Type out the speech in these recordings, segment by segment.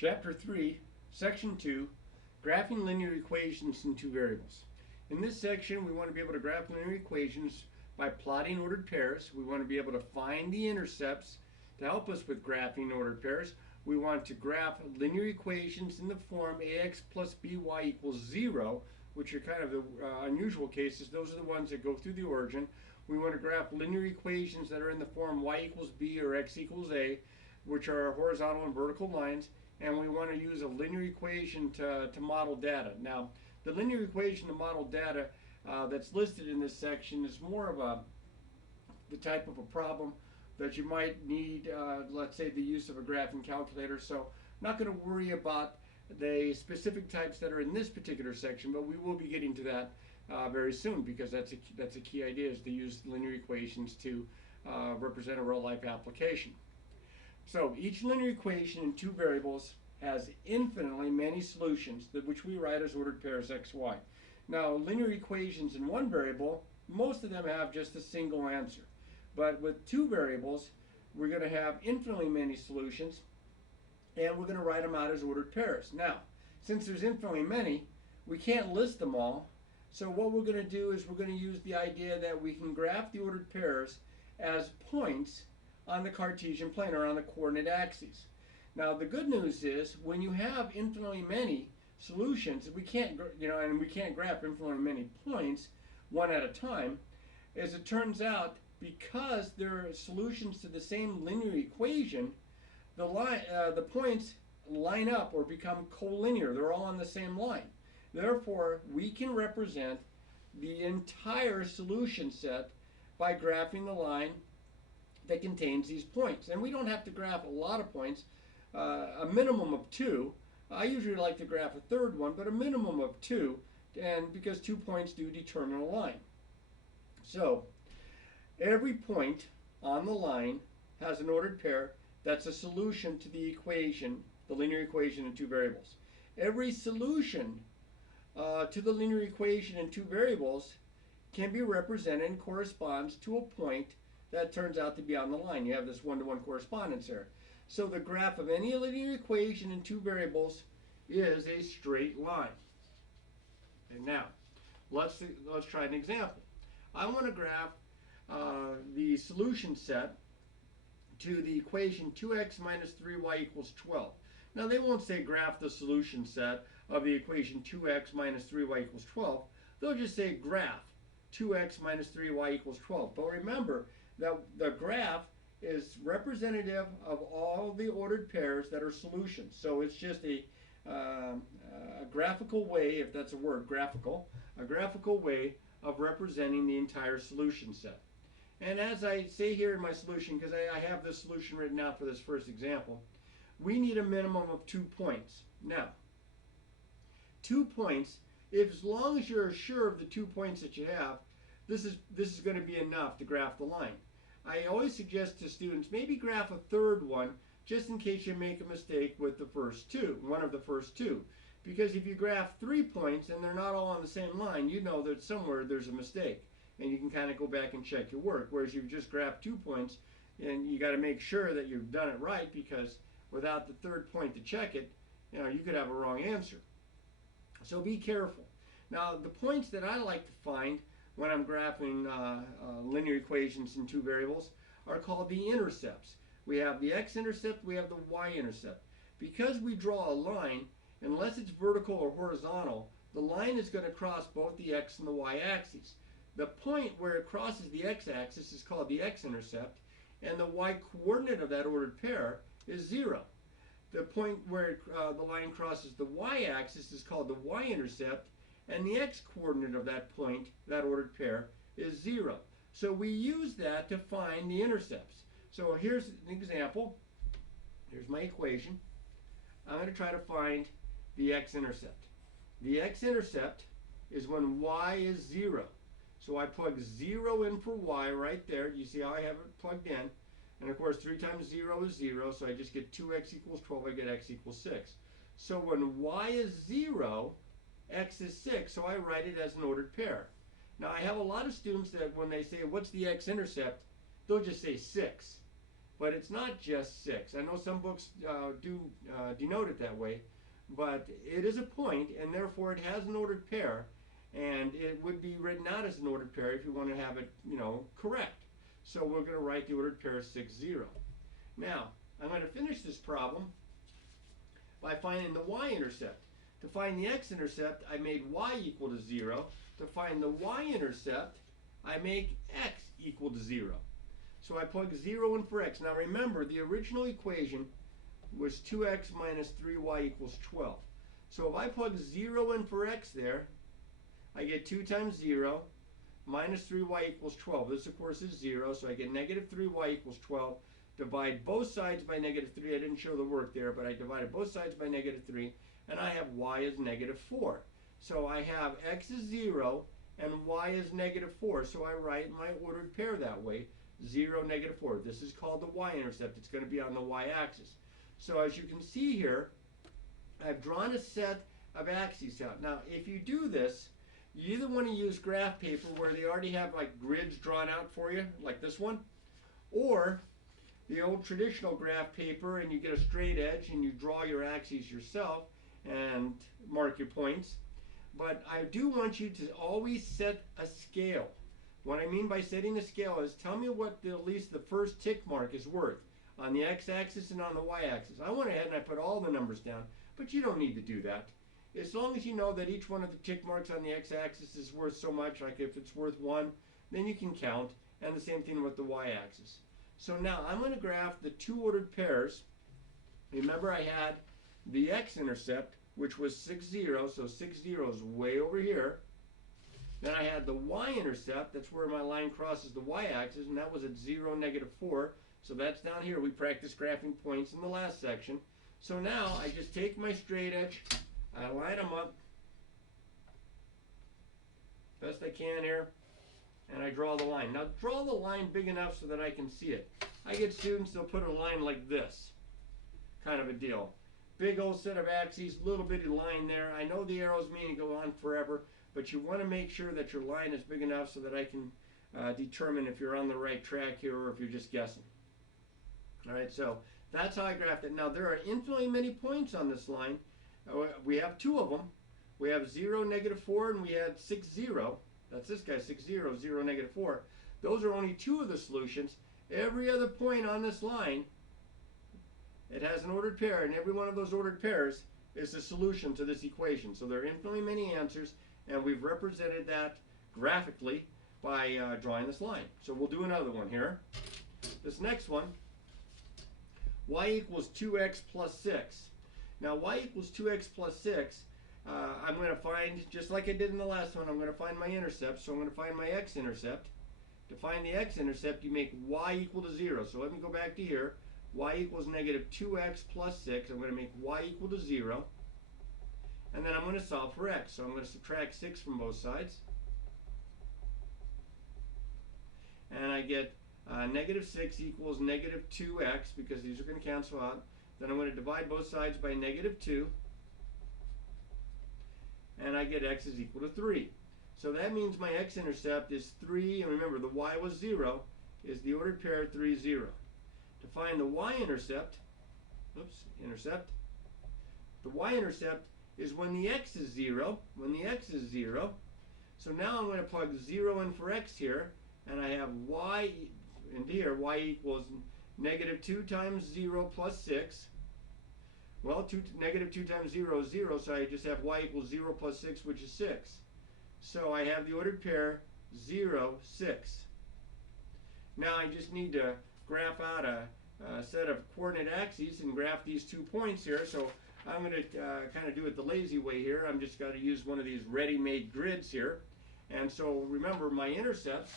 Chapter 3, Section 2, Graphing Linear Equations in Two Variables. In this section, we want to be able to graph linear equations by plotting ordered pairs. We want to be able to find the intercepts to help us with graphing ordered pairs. We want to graph linear equations in the form ax plus by equals 0, which are kind of the unusual cases. Those are the ones that go through the origin. We want to graph linear equations that are in the form y equals b or x equals a, which are horizontal and vertical lines. And we want to use a linear equation to model data. Now, the linear equation to model data that's listed in this section is more of the type of a problem that you might need, let's say, the use of a graphing calculator. So I'm not going to worry about the specific types that are in this particular section, but we will be getting to that very soon, because that's a key idea, is to use linear equations to represent a real-life application. So each linear equation in two variables has infinitely many solutions, which we write as ordered pairs x, y. Now, linear equations in one variable, most of them have just a single answer. But with two variables, we're going to have infinitely many solutions, and we're going to write them out as ordered pairs. Now, since there's infinitely many, we can't list them all. So what we're going to do is we're going to use the idea that we can graph the ordered pairs as points on the Cartesian plane, or on the coordinate axes. Now, the good news is when you have infinitely many solutions, we can't, and we can't graph infinitely many points one at a time. As it turns out, because there are solutions to the same linear equation, the points line up or become collinear. They're all on the same line. Therefore, we can represent the entire solution set by graphing the line that contains these points. And we don't have to graph a lot of points, a minimum of 2. I usually like to graph a third one, but a minimum of 2, and because 2 points do determine a line. So every point on the line has an ordered pair that's a solution to the equation, the linear equation in two variables. Every solution to the linear equation in two variables can be represented and corresponds to a point that turns out to be on the line. You have this one-to-one correspondence there. So the graph of any linear equation in two variables is a straight line. And now, let's try an example. I want to graph the solution set to the equation 2x minus 3y equals 12. Now, they won't say graph the solution set of the equation 2x minus 3y equals 12. They'll just say graph 2x minus 3y equals 12. But remember, the graph is representative of all the ordered pairs that are solutions. So it's just a graphical way, if that's a word, a graphical way of representing the entire solution set. And as I say here in my solution, because I have this solution written out for this first example, we need a minimum of 2 points. Now, 2 points, as long as you're sure of the 2 points that you have, this is going to be enough to graph the line. I always suggest to students maybe graph a third one, just in case you make a mistake with the first two, one of the first two. Because if you graph 3 points and they're not all on the same line, you know that somewhere there's a mistake, and you can kind of go back and check your work. Whereas you've just graphed 2 points, and you got to make sure that you've done it right, because without the third point to check it, you could have a wrong answer. So be careful. Now, the points that I like to find when I'm graphing linear equations in two variables are called the intercepts. We have the x-intercept, we have the y-intercept. Because we draw a line, unless it's vertical or horizontal, the line is going to cross both the x and the y-axis. The point where it crosses the x-axis is called the x-intercept, and the y-coordinate of that ordered pair is 0. The point where the line crosses the y-axis is called the y-intercept, and the x-coordinate of that point, that ordered pair, is 0. So we use that to find the intercepts. So here's an example. Here's my equation. I'm going to try to find the x-intercept. The x-intercept is when y is 0. So I plug 0 in for y right there. You see how I have it plugged in. And of course, 3 times 0 is 0, so I just get 2x equals 12, I get x equals 6. So when y is 0, x is 6, so I write it as an ordered pair. Now, I have a lot of students that when they say, what's the x-intercept, they'll just say 6. but it's not just 6. I know some books do denote it that way, but it is a point, and therefore it has an ordered pair, and it would be written out as an ordered pair if you want to have it, correct. So we're going to write the ordered pair 6, 0. Now, I'm going to finish this problem by finding the y-intercept. To find the x-intercept, I made y equal to 0. To find the y-intercept, I make x equal to 0. So I plug 0 in for x. Now remember, the original equation was 2x minus 3y equals 12. So if I plug 0 in for x there, I get 2 times 0 minus 3y equals 12. This, of course, is 0, so I get negative 3y equals 12. Divide both sides by negative 3. I didn't show the work there, but I divided both sides by negative 3, and I have y as negative 4. So I have x is 0, and y is negative 4. So I write my ordered pair that way, 0, negative 4. This is called the y-intercept. It's going to be on the y-axis. So as you can see here, I've drawn a set of axes out. Now, if you do this, you either want to use graph paper where they already have like grids drawn out for you, like this one, or the old traditional graph paper, and you get a straight edge and you draw your axes yourself and mark your points. But I do want you to always set a scale. What I mean by setting a scale is tell me what at least the first tick mark is worth on the x-axis and on the y-axis. I went ahead and I put all the numbers down, but you don't need to do that. As long as you know that each one of the tick marks on the x-axis is worth so much, like if it's worth 1, then you can count, and the same thing with the y-axis. So now I'm going to graph the two ordered pairs. Remember, I had the x-intercept, which was 6, 0, so 6, 0 is way over here. Then I had the y-intercept, that's where my line crosses the y-axis, and that was at 0, negative 4. So that's down here. We practiced graphing points in the last section. So now I just take my straight edge, I line them up best I can here, and I draw the line. Now draw the line big enough so that I can see it. I get students, they'll put a line like this, kind of a deal. Big old set of axes, little bitty line there. I know the arrows mean to go on forever, but you want to make sure that your line is big enough so that I can determine if you're on the right track here or if you're just guessing. All right, so that's how I graphed it. Now there are infinitely many points on this line. We have two of them. We have 0, negative 4, and we had 6, 0. That's this guy, 6, 0, 0, negative 4. Those are only two of the solutions. Every other point on this line, it has an ordered pair, and every one of those ordered pairs is the solution to this equation. So there are infinitely many answers, and we've represented that graphically by drawing this line. So we'll do another one here. This next one, y equals 2x plus 6. Now y equals 2x plus 6, I'm going to find, just like I did in the last one, I'm going to find my intercept. So I'm going to find my x-intercept. To find the x-intercept, you make y equal to 0. So let me go back to here. Y equals negative 2x plus 6. I'm going to make y equal to 0. And then I'm going to solve for x. So I'm going to subtract 6 from both sides. And I get negative 6 equals negative 2x, because these are going to cancel out. Then I'm going to divide both sides by negative 2. And I get x is equal to 3. So that means my x-intercept is 3, and remember the y was 0, is the ordered pair 3, 0. To find the y-intercept, the y-intercept is when the x is 0, So now I'm going to plug 0 in for x here, and I have y into here, y equals negative 2 times 0 plus 6. Well, negative 2 times 0 is 0, so I just have y equals 0 plus 6, which is 6. So I have the ordered pair 0, 6. Now I just need to graph out a set of coordinate axes and graph these 2 points here. So I'm going to kind of do it the lazy way here. I'm just going to use one of these ready-made grids here. And so remember, my intercepts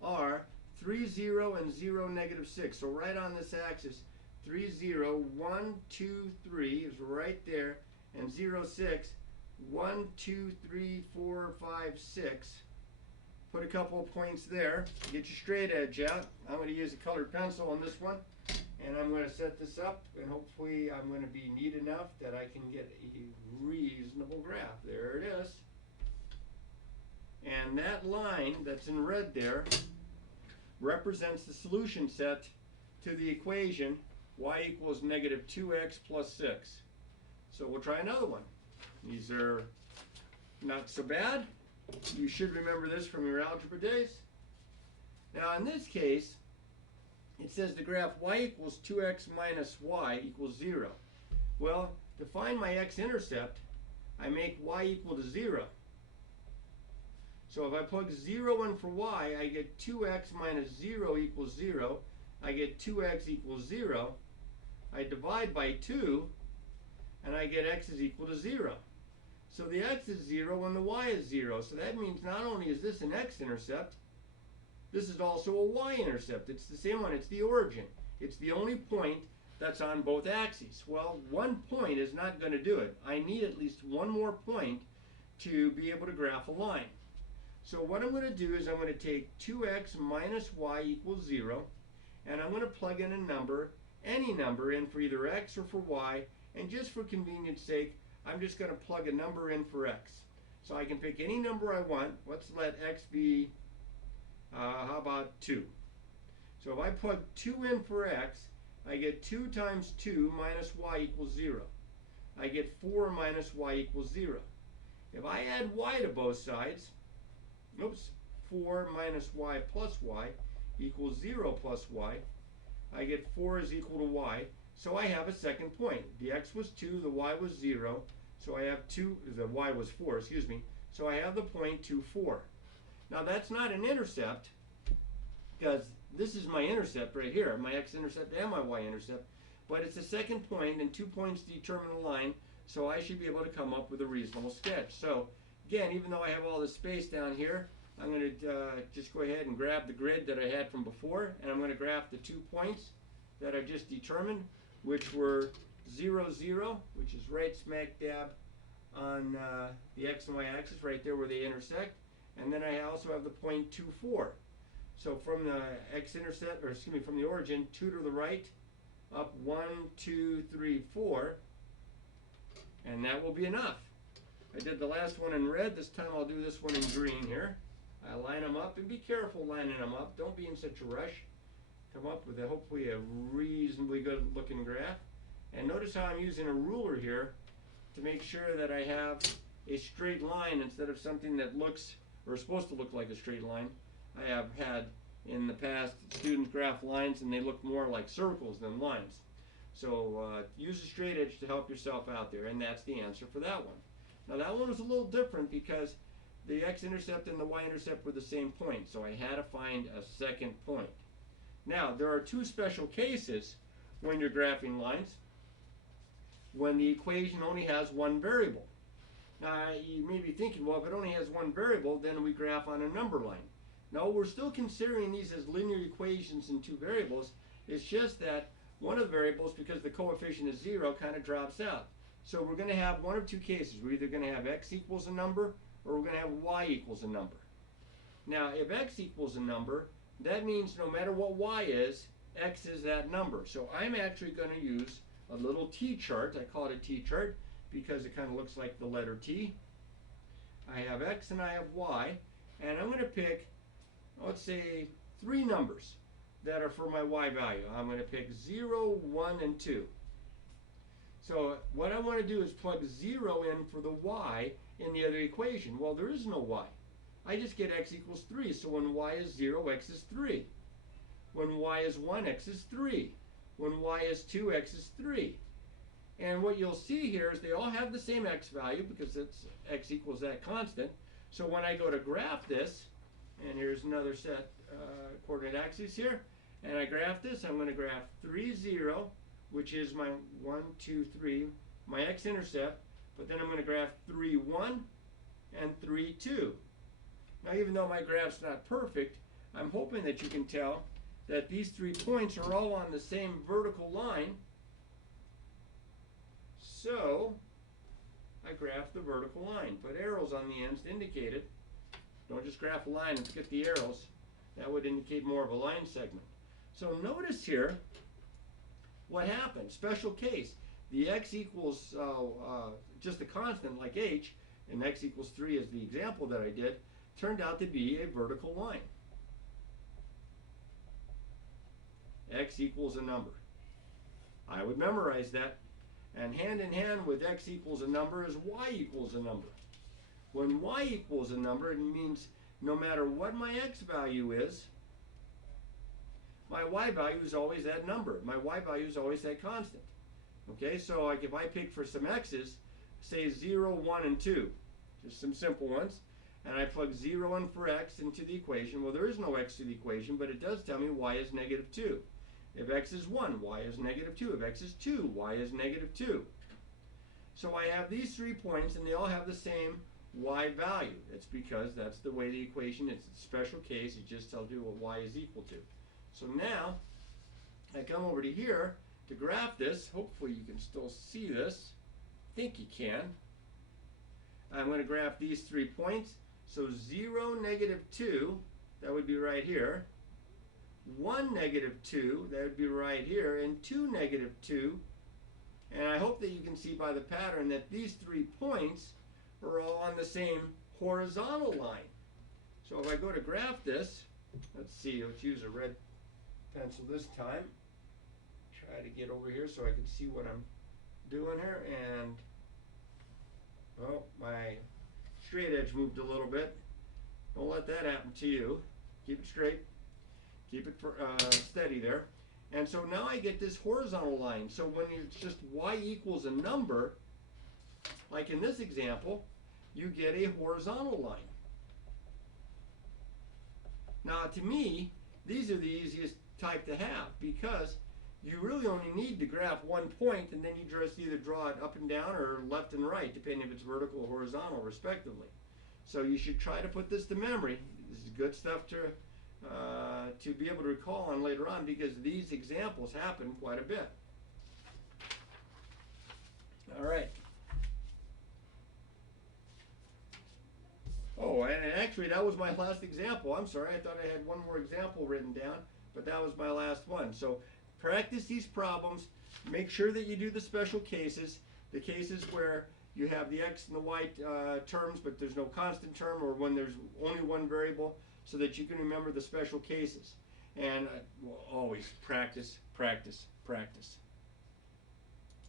are 3, 0, and 0, negative 6. So right on this axis, 3, 0, 1, 2, 3 is right there, and 0, 6, 1, 2, 3, 4, 5, 6. Put a couple of points there. Get your straight edge out. I'm going to use a colored pencil on this one, and I'm going to set this up, and hopefully I'm going to be neat enough that I can get a reasonable graph. There it is. And that line that's in red there represents the solution set to the equation y equals negative 2x plus 6. So we'll try another one. These are not so bad. You should remember this from your algebra days. Now in this case, it says the graph y equals 2x minus y equals 0. Well, to find my x-intercept, I make y equal to 0. So if I plug 0 in for y, I get 2x minus 0 equals 0. I get 2x equals 0. I divide by 2, and I get x is equal to 0. So the x is 0 and the y is 0. So that means not only is this an x-intercept, this is also a y-intercept. It's the same one. It's the origin. It's the only point that's on both axes. Well, one point is not going to do it. I need at least one more point to be able to graph a line. So what I'm going to do is I'm going to take 2x minus y equals 0, and I'm going to plug in a number, any number, in for either x or for y, and just for convenience sake, I'm just going to plug a number in for x. So I can pick any number I want. Let's let x be, how about 2? So if I plug 2 in for x, I get 2 times 2 minus y equals 0. I get 4 minus y equals 0. If I add y to both sides, 4 minus y plus y equals 0 plus y. I get 4 is equal to y. So I have a second point. The x was 2, the y was 0. So I have 2, the y was 4, excuse me. So I have the point 2, 4. Now that's not an intercept, because this is my intercept right here, my x-intercept and my y-intercept. But it's a second point, and 2 points determine a line, so I should be able to come up with a reasonable sketch. So again, even though I have all this space down here, I'm going to just go ahead and grab the grid that I had from before, and I'm going to graph the 2 points that I just determined, which were 0, 0, which is right smack dab on the x and y axis, right there where they intersect. And then I also have the point 2, 4. So from the x-intercept, or excuse me, from the origin, 2 to the right, up 1, 2, 3, 4, and that will be enough. I did the last one in red. This time I'll do this one in green here. I line them up, and be careful lining them up. Don't be in such a rush. Come up with hopefully a reasonably good looking graph. And notice how I'm using a ruler here to make sure that I have a straight line instead of something that looks, or is supposed to look like a straight line. I have had in the past students graph lines and they look more like circles than lines. So use a straight edge to help yourself out there, and that's the answer for that one. Now that one was a little different because the x-intercept and the y-intercept were the same point, so I had to find a second point. Now there are 2 special cases when you're graphing lines, when the equation only has one variable. Now you may be thinking, well, if it only has one variable, then we graph on a number line. No, we're still considering these as linear equations in 2 variables. It's just that one of the variables, because the coefficient is 0, kind of drops out. So we're going to have one of 2 cases. We're either going to have x equals a number, or we're going to have y equals a number. Now, if x equals a number, that means no matter what y is, x is that number. So I'm actually going to use a little t-chart. I call it a t-chart because it kind of looks like the letter T. I have x and I have y, and I'm going to pick, let's say, 3 numbers that are for my y value. I'm going to pick 0, 1, and 2. So what I want to do is plug 0 in for the y in the other equation. Well, there is no y. I just get x equals 3. So when y is 0, x is 3. When y is 1, x is 3. When y is 2, x is 3. And what you'll see here is they all have the same x value because it's x equals that constant. So when I go to graph this, and here's another set coordinate axes here, and I graph this, I'm going to graph 3, 0, which is my 1, 2, 3, my x-intercept, but then I'm going to graph 3, 1, and 3, 2. Now, even though my graph's not perfect, I'm hoping that you can tell that these 3 points are all on the same vertical line. So I graph the vertical line. Put arrows on the ends to indicate it. Don't just graph a line and skip the arrows. That would indicate more of a line segment. So notice here what happens. Special case. The x equals just a constant like h, and x equals 3 is the example that I did, turned out to be a vertical line. x equals a number. I would memorize that. And hand in hand with x equals a number is y equals a number. When y equals a number, it means no matter what my x value is, my y value is always that number. My y value is always that constant. Okay, so like if I pick for some x's, say 0, 1, and 2, just some simple ones, and I plug 0 in for x into the equation, well, there is no x to the equation, but it does tell me y is negative 2. If x is 1, y is negative 2. If x is 2, y is negative 2. So I have these 3 points, and they all have the same y value. It's because that's the way the equation is. It's a special case. It just tells you what y is equal to. So now, I come over to here to graph this. Hopefully you can still see this. I think you can. I'm going to graph these 3 points. So 0, negative 2, that would be right here. 1, negative 2, that would be right here. And 2, negative 2. And I hope that you can see by the pattern that these 3 points are all on the same horizontal line. So if I go to graph this, let's see, let's use a red pencil this time. Try to get over here so I can see what I'm doing here. And, oh, my straight edge moved a little bit. Don't let that happen to you. Keep it straight. Keep it steady there. And so now I get this horizontal line. So when it's just y equals a number, like in this example, you get a horizontal line. Now to me, these are the easiest type to have because you really only need to graph one point and then you just either draw it up and down or left and right, depending if it's vertical or horizontal, respectively. So you should try to put this to memory. This is good stuff to be able to recall on later on because these examples happen quite a bit. All right. Oh, and actually that was my last example. I'm sorry, I thought I had one more example written down, but that was my last one. So practice these problems. Make sure that you do the special cases, the cases where you have the x and the y terms, but there's no constant term, or when there's only one variable, so that you can remember the special cases. And always practice, practice, practice.